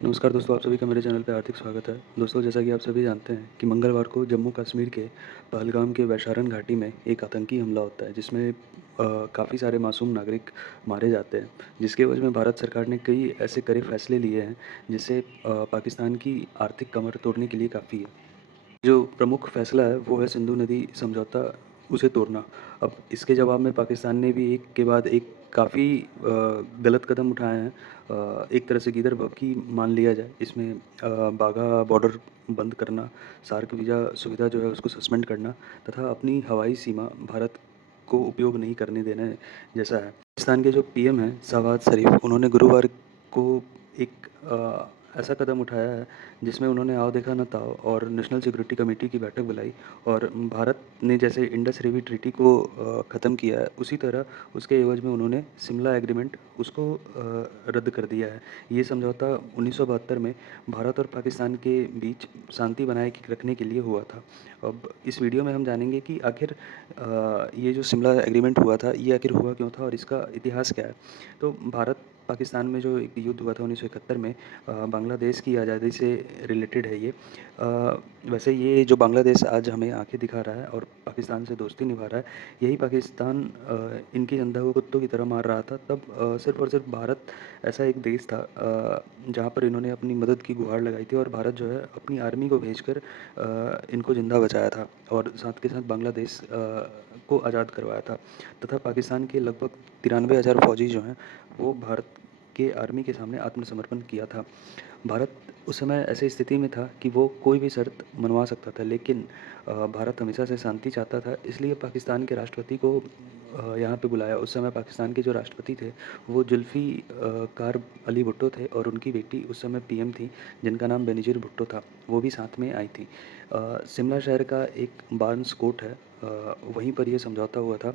नमस्कार दोस्तों, आप सभी का मेरे चैनल पे हार्दिक स्वागत है। दोस्तों, जैसा कि आप सभी जानते हैं कि मंगलवार को जम्मू कश्मीर के पहलगाम के वैशारन घाटी में एक आतंकी हमला होता है, जिसमें काफ़ी सारे मासूम नागरिक मारे जाते हैं, जिसके एवज़ में भारत सरकार ने कई ऐसे कड़े फैसले लिए हैं, जिससे पाकिस्तान की आर्थिक कमर तोड़ने के लिए काफ़ी है। जो प्रमुख फ़ैसला है वो है सिंधु नदी समझौता, उसे तोड़ना। अब इसके जवाब में पाकिस्तान ने भी एक के बाद एक काफ़ी गलत कदम उठाए हैं। एक तरह से गिदर बग्गी मान लिया जाए। इसमें बाघा बॉर्डर बंद करना, सार्क वीज़ा सुविधा जो है उसको सस्पेंड करना तथा अपनी हवाई सीमा भारत को उपयोग नहीं करने देना जैसा है। पाकिस्तान के जो पीएम हैं शहबाज शरीफ, उन्होंने गुरुवार को एक ऐसा कदम उठाया है जिसमें उन्होंने आओ देखा न ताओ और नेशनल सिक्योरिटी कमेटी की बैठक बुलाई और भारत ने जैसे इंडस रिवर ट्रीटी को ख़त्म किया है, उसी तरह उसके एवज़ में उन्होंने शिमला एग्रीमेंट उसको रद्द कर दिया है। ये समझौता 1972 में भारत और पाकिस्तान के बीच शांति बनाए के रखने के लिए हुआ था। अब इस वीडियो में हम जानेंगे कि आखिर ये जो शिमला एग्रीमेंट हुआ था, ये आखिर हुआ क्यों था और इसका इतिहास क्या है? तो भारत पाकिस्तान में जो एक युद्ध हुआ था 1971 में, बांग्लादेश की आज़ादी से रिलेटेड है ये। वैसे ये जो बांग्लादेश आज हमें आँखें दिखा रहा है और पाकिस्तान से दोस्ती निभा रहा है, यही पाकिस्तान इनकी जनता को कुत्तों की तरह मार रहा था। तब सिर्फ़ और सिर्फ़ भारत ऐसा एक देश था जहाँ पर इन्होंने अपनी मदद की गुहार लगाई थी और भारत जो है अपनी आर्मी को भेजकर इनको ज़िंदा बचाया था और साथ के साथ बांग्लादेश को आज़ाद करवाया था तथा पाकिस्तान के लगभग 93,000 फ़ौजी जो हैं, वो भारत के आर्मी के सामने आत्मसमर्पण किया था। भारत उस समय ऐसी स्थिति में था कि वो कोई भी शर्त मनवा सकता था, लेकिन भारत हमेशा से शांति चाहता था, इसलिए पाकिस्तान के राष्ट्रपति को यहाँ पे बुलाया। उस समय पाकिस्तान के जो राष्ट्रपति थे, वो जुल्फ़िकार अली भुट्टो थे और उनकी बेटी उस समय पीएम थी, जिनका नाम बेनज़ीर भुट्टो था, वो भी साथ में आई थी। शिमला शहर का एक बार्न्स कोर्ट है, वहीं पर ये समझौता हुआ था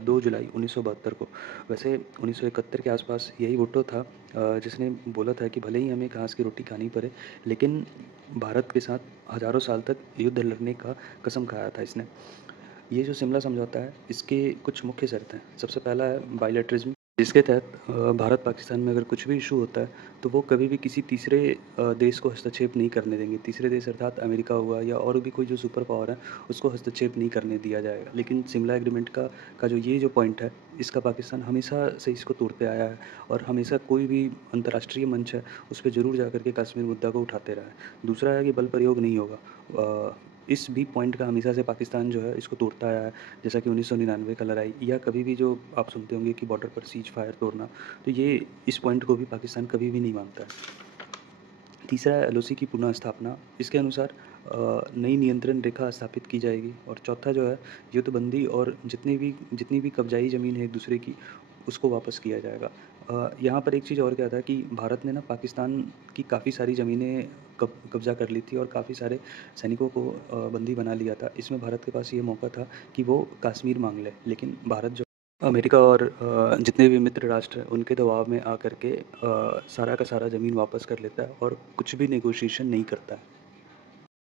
2 जुलाई 1972 को। वैसे 1971 के आसपास यही भुट्टो था जिसने बोला था कि भले ही हमें घास की रोटी खानी पड़े, लेकिन भारत के साथ हज़ारों साल तक युद्ध लड़ने का कसम खाया था इसने। ये जो शिमला समझौता है, इसके कुछ मुख्य शर्त हैं। सबसे पहला है बायलैटरिज़्म, जिसके तहत भारत पाकिस्तान में अगर कुछ भी इश्यू होता है, तो वो कभी भी किसी तीसरे देश को हस्तक्षेप नहीं करने देंगे। तीसरे देश अर्थात अमेरिका हुआ या और भी कोई जो सुपर पावर है, उसको हस्तक्षेप नहीं करने दिया जाएगा। लेकिन शिमला एग्रीमेंट का जो ये जो पॉइंट है, इसका पाकिस्तान हमेशा से इसको तोड़ते आया है और हमेशा कोई भी अंतर्राष्ट्रीय मंच है, उस पे ज़रूर जाकर के कश्मीर मुद्दा को उठाते रहा है। दूसरा है कि बल प्रयोग नहीं होगा। इस भी पॉइंट का हमेशा से पाकिस्तान जो है इसको तोड़ता आया है, जैसा कि 1999 का लड़ाई या कभी भी जो आप सुनते होंगे कि बॉर्डर पर सीज़ फायर तोड़ना, तो ये इस पॉइंट को भी पाकिस्तान कभी भी नहीं मानता है। तीसरा है एलओसी की पुनः स्थापना, इसके अनुसार नई नियंत्रण रेखा स्थापित की जाएगी और चौथा जो है युद्धबंदी और जितनी भी कब्ज़ाई ज़मीन है एक-दूसरे की, उसको वापस किया जाएगा। यहाँ पर एक चीज़ और क्या था कि भारत ने ना पाकिस्तान की काफ़ी सारी ज़मीनें कब्ज़ा कर ली थी और काफ़ी सारे सैनिकों को बंदी बना लिया था। इसमें भारत के पास ये मौका था कि वो कश्मीर माँग ले, लेकिन भारत जो अमेरिका और जितने भी मित्र राष्ट्र हैं, उनके दबाव में आकर के सारा का सारा ज़मीन वापस कर लेता है और कुछ भी नेगोशिएशन नहीं करता है।